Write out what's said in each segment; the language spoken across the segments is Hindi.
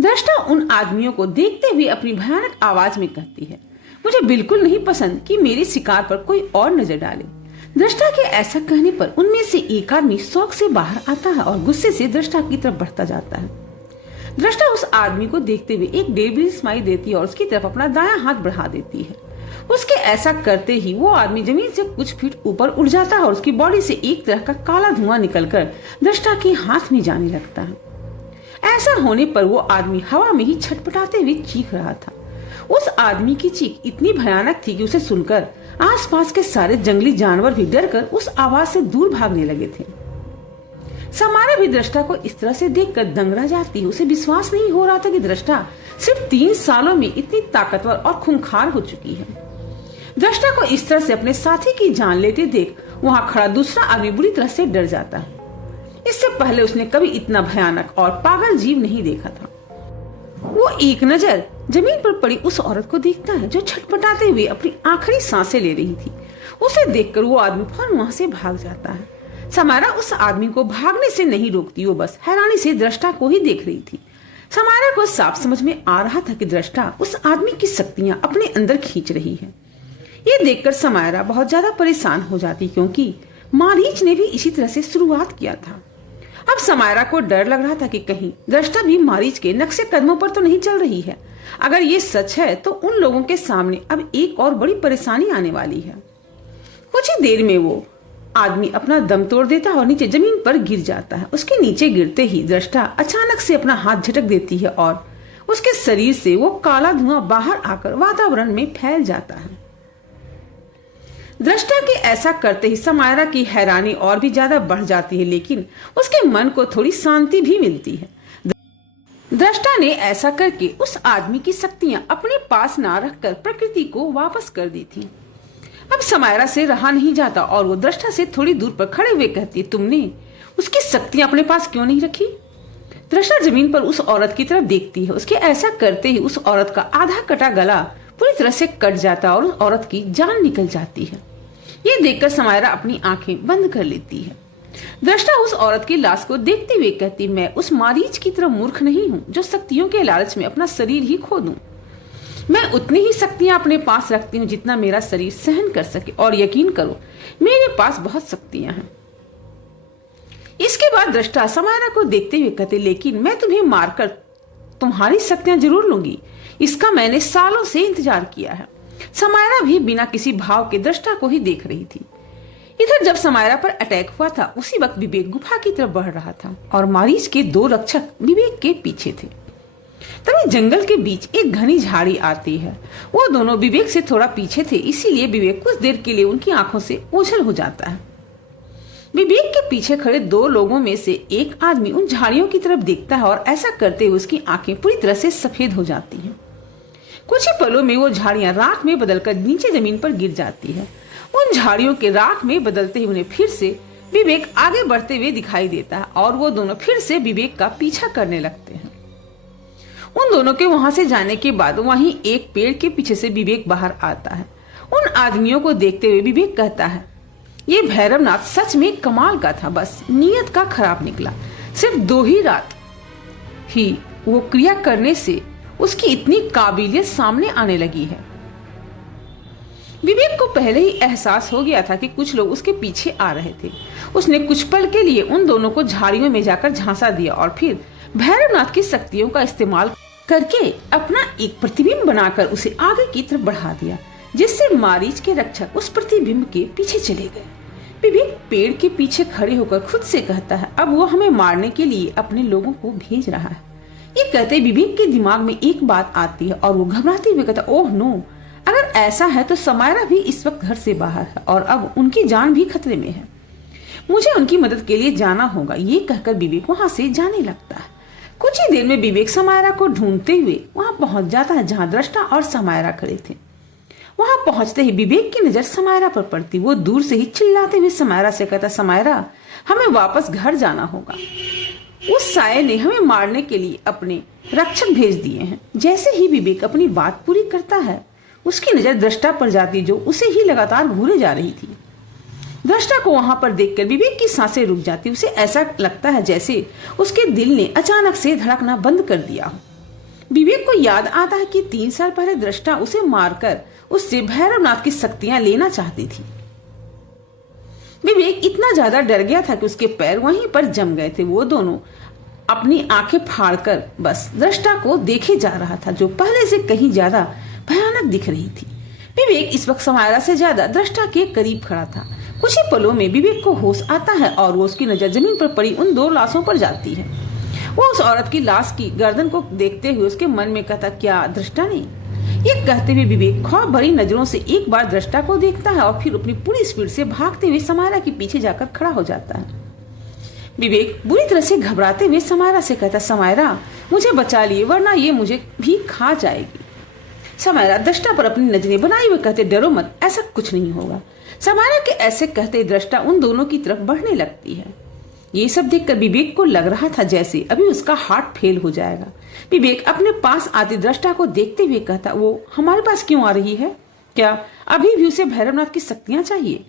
दृष्टा उन आदमियों को देखते हुए अपनी भयानक आवाज में कहती है, मुझे बिल्कुल नहीं पसंद कि मेरी शिकार पर कोई और नजर डाले। दृष्टा के ऐसा कहने पर उनमें से एक आदमी शौक से बाहर आता है और गुस्से से दृष्टा की तरफ बढ़ता जाता है। दृष्टा उस आदमी को देखते हुए एक डेविल स्माइल देती है और उसकी तरफ अपना दायां हाथ बढ़ा देती है। उसके ऐसा करते ही वो आदमी जमीन से कुछ फीट ऊपर उड़ जाता है और उसकी बॉडी से एक तरह का काला धुआं निकलकर दृष्टा के हाथ में जाने लगता है। ऐसा होने पर वो आदमी हवा में ही छटपटाते हुए चीख रहा था। उस आदमी की चीख इतनी भयानक थी कि उसे सुनकर आसपास के सारे जंगली जानवर भी डरकर उस आवाज से दूर भागने लगे थे। समारा भी दृष्टा को इस तरह से देखकर दंग रह जाती है। उसे विश्वास नहीं हो रहा था कि दृष्टा सिर्फ 3 सालों में इतनी ताकतवर और खूंखार हो चुकी है। दृष्टा को इस तरह से अपने साथी की जान लेते देख वहां खड़ा दूसरा आदमी बुरी तरह से डर जाता है। इससे पहले उसने कभी इतना भयानक और पागल जीव नहीं देखा था। वो एक नजर जमीन पर पड़ी उस औरत को देखता है जो छटपटाते हुए अपनी आखिरी सांसें ले रही थी। उसे देखकर वो आदमी फौरन वहां से भाग जाता है। समारा उस आदमी को भागने से नहीं रोकती, वो बस हैरानी से दृष्टा को ही देख रही थी। समारा को साफ समझ में आ रहा था कि दृष्टा उस आदमी की शक्तियां अपने अंदर खींच रही है। ये देखकर समारा बहुत ज्यादा परेशान हो जाती, क्योंकि मारीच ने भी इसी तरह से शुरुआत किया था। अब समारा को डर लग रहा था कि कहीं दृष्टा भी मारीच के नक्शे कदमों पर तो नहीं चल रही है। अगर ये सच है तो उन लोगों के सामने अब एक और बड़ी परेशानी आने वाली है। कुछ ही देर में वो आदमी अपना दम तोड़ देता है और नीचे जमीन पर गिर जाता है। उसके नीचे गिरते ही दृष्टा अचानक से अपना हाथ झटक देती है और उसके शरीर से वो काला धुआं बाहर आकर वातावरण में फैल जाता है। दृष्टा के ऐसा करते ही समायरा की हैरानी और भी ज्यादा बढ़ जाती है, लेकिन उसके मन को थोड़ी शांति भी मिलती है। दृष्टा ने ऐसा करके उस आदमी की शक्तियां अपने पास ना रखकर प्रकृति को वापस कर दी थी। अब समायरा से रहा नहीं जाता और वो दृष्टा से थोड़ी दूर पर खड़े हुए कहती, तुमने उसकी शक्तियां अपने पास क्यों नहीं रखी? दृष्टा जमीन पर उस औरत की तरफ देखती है। उसके ऐसा करते ही उस औरत का आधा कटा गला पूरी तरह से कट जाता और उस औरत की जान निकल जाती है। ये देखकर समायरा अपनी आंखें बंद कर लेती है। दृष्टा उस औरत की लाश को देखते हुए कहती, मैं उस मारीच की तरह मूर्ख नहीं हूँ जो शक्तियों के लालच में अपना शरीर ही खो दूं। मैं उतनी ही शक्तियां अपने पास रखती हूँ जितना मेरा शरीर सहन कर सके, और यकीन करो मेरे पास बहुत शक्तियां हैं। इसके बाद दृष्टा समायरा को देखते हुए कहते, लेकिन मैं तुम्हें मारकर तुम्हारी शक्तियां जरूर लूंगी। इसका मैंने सालों से इंतजार किया है। समायरा भी बिना किसी भाव के दृष्टा को ही देख रही थी। इधर जब समायरा पर अटैक हुआ था उसी वक्त विवेक गुफा की तरफ बढ़ रहा था और मारीच के 2 रक्षक विवेक के पीछे थे। तभी जंगल के बीच एक घनी झाड़ी आती है। वो दोनों विवेक से थोड़ा पीछे थे, इसीलिए विवेक कुछ देर के लिए उनकी आंखों से ओझल हो जाता है। विवेक के पीछे खड़े 2 लोगों में से एक आदमी उन झाड़ियों की तरफ देखता है और ऐसा करते हुए उसकी आंखें पूरी तरह से सफेद हो जाती हैं। कुछ ही पलों में वो झाड़ियां राख में बदलकर नीचे जमीन पर गिर जाती है। उन झाड़ियों के राख में बदलते ही उन्हें फिर से विवेक आगे बढ़ते हुए दिखाई देता है और वो दोनों फिर से विवेक का पीछा करने लगते हैं। उन दोनों के वहां से जाने के बाद वहीं एक पेड़ के पीछे से विवेक बाहर आता है। उन आदमियों को देखते हुए विवेक कहता है, ये भैरवनाथ सच में कमाल का था, बस नियत का खराब निकला। सिर्फ 2 ही रात ही वो क्रिया करने से उसकी इतनी काबिलियत सामने आने लगी है। विवेक को पहले ही एहसास हो गया था कि कुछ लोग उसके पीछे आ रहे थे। उसने कुछ पल के लिए उन दोनों को झाड़ियों में जाकर झांसा दिया और फिर भैरवनाथ की शक्तियों का इस्तेमाल करके अपना एक प्रतिबिंब बनाकर उसे आगे की तरफ बढ़ा दिया, जिससे मारीच के रक्षक उस प्रतिबिंब के पीछे चले गए। विवेक पेड़ के पीछे खड़े होकर खुद से कहता है, अब वो हमें मारने के लिए अपने लोगों को भेज रहा है। ये कहते विवेक के दिमाग में एक बात आती है और वो घबराते हुए कहता, ओह नो, अगर ऐसा है तो समायरा भी इस वक्त घर से बाहर है और अब उनकी जान भी खतरे में है। मुझे उनकी मदद के लिए जाना होगा। ये कहकर विवेक वहां से जाने लगता है। कुछ ही देर में विवेक समायरा को ढूंढते हुए वहां पहुंच जाता है जहां दृष्टा और समायरा खड़े थे। वहां पहुंचते ही विवेक की नजर समायरा पर पड़ती। वो दूर से ही चिल्लाते हुए समायरा से कहता, समायरा हमें वापस घर जाना होगा। उस साये ने हमें मारने के लिए अपने रक्षक भेज दिए हैं। जैसे ही विवेक अपनी बात पूरी करता है उसकी नजर दृष्टा पर जाती जो उसे ही लगातार घूरे जा रही थी। दृष्टा को वहां पर देखकर विवेक की सांसें रुक जाती। उसे ऐसा लगता है जैसे उसके दिल ने अचानक से धड़कना बंद कर दिया हो। विवेक को याद आता है कि 3 साल पहले दृष्टा उसे मारकर उससे भैरवनाथ की शक्तियां लेना चाहती थी। विवेक इतना ज्यादा डर गया था कि उसके पैर वहीं पर जम गए थे। वो दोनों अपनी आंखें फाड़कर बस दृष्टा को देखे जा रहा था, जो पहले से कहीं ज्यादा भयानक दिख रही थी। विवेक इस वक्त समायरा से ज्यादा दृष्टा के करीब खड़ा था। कुछ ही पलों में विवेक को होश आता है और वो उसकी नजर जमीन पर पड़ी उन 2 लाशों पर जाती है। वो उस औरत की लाश की गर्दन को देखते हुए उसके मन में कहता, क्या दृष्टा ने? ये कहते हुए विवेक खौफ भरी नजरों से एक बार दृष्टा को देखता है और फिर अपनी पूरी स्पीड से भागते हुए समायरा के पीछे जाकर खड़ा हो जाता है। विवेक बुरी तरह से घबराते हुए समायरा से कहता, समायरा मुझे बचा लिए, वरना ये मुझे भी खा जाएगी। समायरा दृष्टा पर अपनी नजरें बनाए हुए कहते, डरो मत, ऐसा कुछ नहीं होगा। समायरा के ऐसे कहते दृष्टा उन दोनों की तरफ बढ़ने लगती है। ये सब देखकर विवेक को लग रहा था जैसे अभी उसका हार्ट फेल हो जाएगा। विवेक अपने पास आती दृष्टा को देखते हुए कहता, वो हमारे पास क्यों आ रही है? क्या अभी भी उसे भैरवनाथ की शक्तियां चाहिए?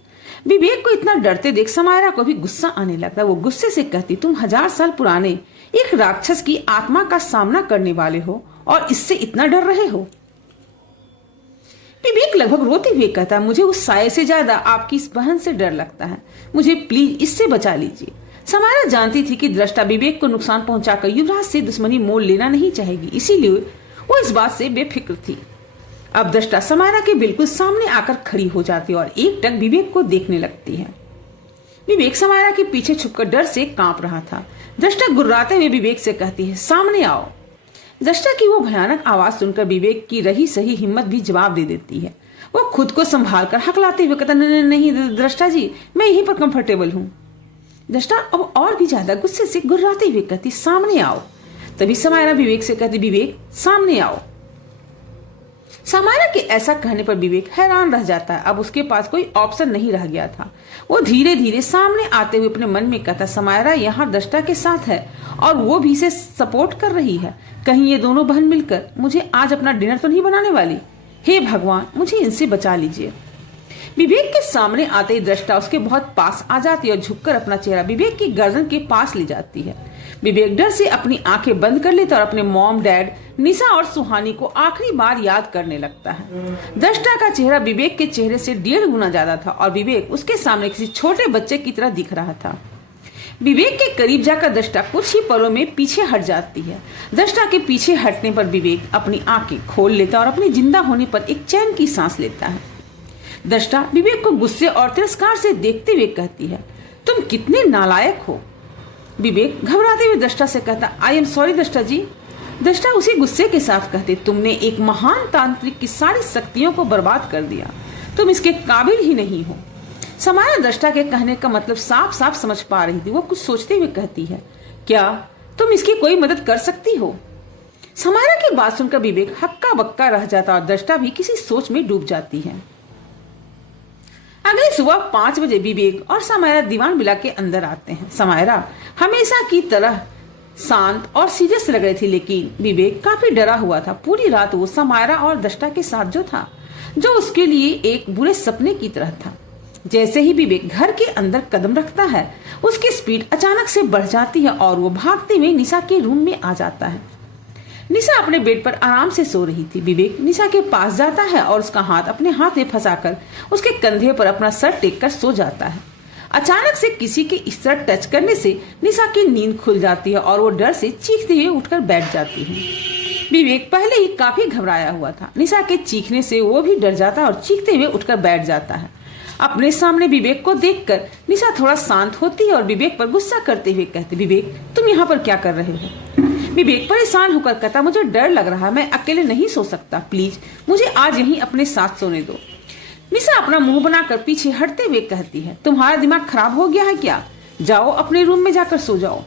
विवेक को इतना डरते देख समायरा को भी गुस्सा आने लगता। वो गुस्से से कहती, तुम 1000 साल पुराने एक राक्षस की आत्मा का सामना करने वाले हो और इससे इतना डर रहे हो? विवेक लगभग रोते हुए कहता, मुझे उस साये से ज्यादा आपकी इस बहन से डर लगता है, मुझे प्लीज इससे बचा लीजिए। समायरा जानती थी कि दृष्टा विवेक को नुकसान पहुंचाकर युवराज से दुश्मनी मोल लेना नहीं चाहेगी, इसीलिए वो इस बात से बेफिक्र थी। अब दृष्टा समायरा के बिल्कुल सामने आकर खड़ी हो जाती और एकटक विवेक को देखने लगती है। विवेक समायरा के पीछे छुपकर डर से कांप रहा था। दृष्टा गुर्राते हुए विवेक से कहती है, सामने आओ। दृष्टा की वो भयानक आवाज सुनकर विवेक की रही सही हिम्मत भी जवाब दे देती है। वो खुद को संभाल कर हकलाते हुए कहता, नहीं दृष्टा जी, मैं यहीं पर कंफर्टेबल हूँ। दृष्टा अब और भी ज्यादा गुस्से से गुर्राते हुए कहती, सामने आओ। तभी समायरा विवेक से कहती, विवेक सामने आओ। समायरा के ऐसा कहने पर विवेक हैरान रह जाता है। अब उसके पास कोई ऑप्शन नहीं रह गया था। वो धीरे धीरे सामने आते हुए अपने मन में कहता, समायरा यहाँ दृष्टा के साथ है और वो भी इसे सपोर्ट कर रही है। कहीं ये दोनों बहन मिलकर मुझे आज अपना डिनर तो नहीं बनाने वाली? हे भगवान, मुझे इनसे बचा लीजिए। विवेक के सामने आते ही दृष्टा उसके बहुत पास आ जाती है और झुककर अपना चेहरा विवेक की गर्दन के पास ले जाती है। विवेक डर से अपनी आंखें बंद कर लेता और अपने मॉम, डैड, निशा और सुहानी को आखिरी बार याद करने लगता है। दृष्टा का चेहरा विवेक के चेहरे से 1.5 गुना ज्यादा था और विवेक उसके सामने किसी छोटे बच्चे की तरह दिख रहा था। विवेक के करीब जाकर दृष्टा कुछ ही पलों में पीछे हट जाती है। दृष्टा के पीछे हटने पर विवेक अपनी आंखें खोल लेता और अपने जिंदा होने पर एक चैन की सांस लेता है। दृष्टा विवेक को गुस्से और तिरस्कार से देखते हुए कहती है, तुम कितने नालायक हो। विवेक घबराते हुए दृष्टा से कहता, आई एम सॉरी दृष्टा जी। दृष्टा उसी गुस्से के साथ कहते, तुमने एक महान तांत्रिक की सारी शक्तियों को बर्बाद कर दिया, तुम इसके काबिल ही नहीं हो। समायरा दृष्टा के कहने का मतलब साफ साफ समझ पा रही थी। वो कुछ सोचते हुए कहती है, क्या तुम इसकी कोई मदद कर सकती हो? समायरा की बात सुनकर विवेक हक्का बक्का रह जाता और दृष्टा भी किसी सोच में डूब जाती है। अगली सुबह 5 बजे विवेक और समायरा दीवान बिला के अंदर आते हैं। समायरा हमेशा की तरह शांत और सीरियस लग रही थी, लेकिन विवेक काफी डरा हुआ था। पूरी रात वो समायरा और दृष्टा के साथ जो था, जो उसके लिए एक बुरे सपने की तरह था। जैसे ही विवेक घर के अंदर कदम रखता है, उसकी स्पीड अचानक से बढ़ जाती है और वो भागते हुए निशा के रूम में आ जाता है। निशा अपने बेड पर आराम से सो रही थी। विवेक निशा के पास जाता है और उसका हाथ अपने हाथ में फंसाकर उसके कंधे पर अपना सर टेक कर सो जाता है। अचानक से किसी के इस तरह टच करने से निशा की नींद खुल जाती है और वो डर से चीखते हुए उठकर बैठ जाती है। विवेक पहले ही काफी घबराया हुआ था। निशा के चीखने से वो भी डर जाता है और चीखते हुए उठकर बैठ जाता है। अपने सामने विवेक को देखकर निशा थोड़ा शांत होती है और विवेक पर गुस्सा करते हुए कहती, विवेक तुम यहाँ पर क्या कर रहे हो? विवेक परेशान होकर कहता, मुझे डर लग रहा है, मैं अकेले नहीं सो सकता, प्लीज मुझे आज यहीं अपने साथ सोने दो। निशा अपना मुंह बनाकर पीछे हटते हुए कहती है, तुम्हारा दिमाग खराब हो गया है क्या? जाओ अपने रूम में जाकर सो जाओ।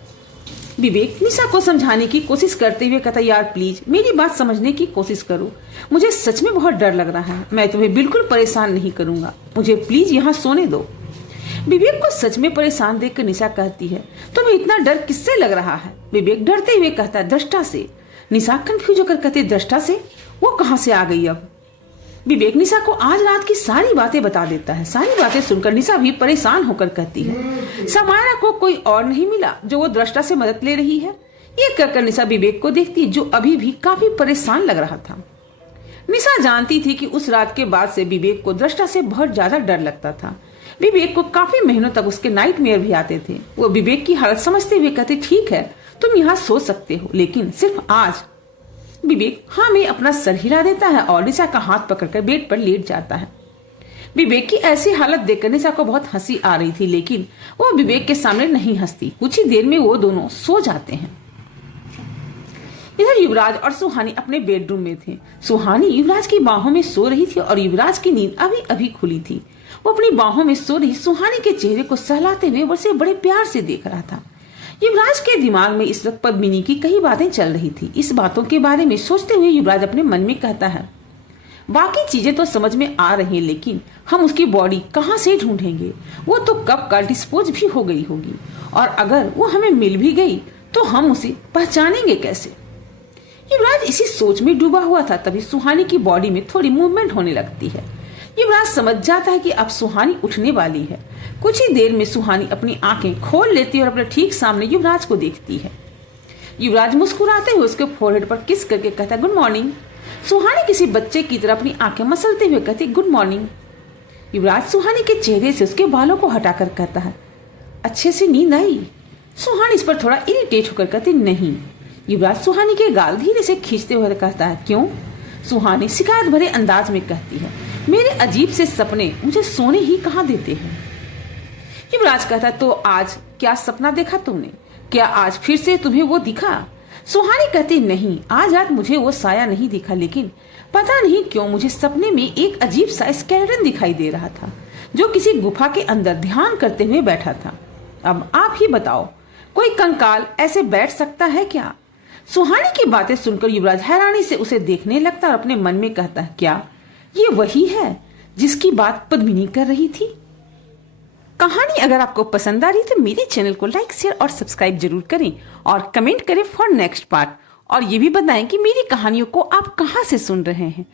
विवेक निशा को समझाने की कोशिश करते हुए कहता, यार प्लीज मेरी बात समझने की कोशिश करो, मुझे सच में बहुत डर लग रहा है, मैं तुम्हें बिल्कुल परेशान नहीं करूंगा, मुझे प्लीज यहाँ सोने दो। विवेक को सच में परेशान देखकर निशा कहती है, तुम्हें इतना डर किससे लग रहा है? विवेक डरते हुए कहता है, दृष्टा से। निशा कंफ्यूज होकर कहती, दृष्टा से? वो कहाँ से आ गई अब? विवेक निशा को आज रात की सारी बातें बता देता है। सारी बातें सुनकर निशा भी परेशान होकर कहती है, समायरा को कोई और नहीं मिला जो वो दृष्टा से मदद ले रही है? ये कहकर निशा विवेक को देखती जो अभी भी काफी परेशान लग रहा था। निशा जानती थी कि उस रात के बाद से विवेक को दृष्टा से बहुत ज्यादा डर लगता था। विवेक को काफी महीनों तक उसके नाइटमेयर भी आते थे। वो विवेक की हालत समझते हुए कहते, ठीक है तुम यहाँ सो सकते हो, लेकिन सिर्फ आज। विवेक हाँ में अपना सर हिला देता है और निशा का हाथ पकड़कर बेड पर लेट जाता है। विवेक की ऐसी हालत देखकर निशा को बहुत हंसी आ रही थी, लेकिन वो विवेक के सामने नहीं हंसती। कुछ ही देर में वो दोनों सो जाते हैं। इधर युवराज और सुहानी अपने बेडरूम में थे। सुहानी युवराज की बाहों में सो रही थी और युवराज की नींद अभी अभी खुली थी। वो अपनी बाहों में सो रही सुहानी के चेहरे को सहलाते हुए उसे बड़े प्यार से देख रहा था। युवराज के दिमाग में इस वक्त पद्मिनी की कई बातें चल रही थी। इस बातों के बारे में सोचते हुए युवराज अपने मन में कहता है, बाकी चीजें तो समझ में आ रही हैं, लेकिन हम उसकी बॉडी कहाँ से ढूंढेंगे? वो तो कब का डिस्पोज भी हो गई होगी, और अगर वो हमें मिल भी गई तो हम उसे पहचानेंगे कैसे? युवराज इसी सोच में डूबा हुआ था। तभी सुहानी की बॉडी में थोड़ी मूवमेंट होने लगती है। युवराज समझ जाता है कि अब सुहानी उठने वाली है। कुछ ही देर में सुहानी अपनी आंखें खोल लेती है और अपने ठीक सामने युवराज को देखती है। युवराज मुस्कुराते हुए उसके फोरहेड पर किस करके कहता है, गुड मॉर्निंग। सुहानी किसी बच्चे की तरह अपनी आंखें मसलते हुए कहती, गुड मॉर्निंग। युवराज सुहानी के चेहरे से उसके बालों को हटाकर कहता है, अच्छे से नींद आई? सुहानी इस पर थोड़ा इरिटेट होकर कहती, नहीं। युवराज सुहानी के गाल धीरे से खींचते हुए कहता है, क्यों? सुहानी शिकायत भरे अंदाज में कहती है, मेरे अजीब से सपने मुझे सोने ही कहाँ देते हैं। युवराज कहता है, तो आज क्या सपना देखा तुमने? क्या आज फिर से तुम्हें वो दिखा? सुहानी कहती, नहीं, आज रात मुझे वो साया नहीं दिखा, लेकिन पता नहीं क्यों मुझे सपने में एक अजीब सा स्केलेटन दिखाई दे रहा था जो किसी गुफा के अंदर ध्यान करते हुए बैठा था। अब आप ही बताओ, कोई कंकाल ऐसे बैठ सकता है क्या? सुहानी की बातें सुनकर युवराज हैरानी से उसे देखने लगता और अपने मन में कहता है, क्या ये वही है जिसकी बात पद्मिनी कर रही थी? कहानी अगर आपको पसंद आ रही तो मेरे चैनल को लाइक, शेयर और सब्सक्राइब जरूर करें और कमेंट करें फॉर नेक्स्ट पार्ट। और ये भी बताएं कि मेरी कहानियों को आप कहां से सुन रहे हैं।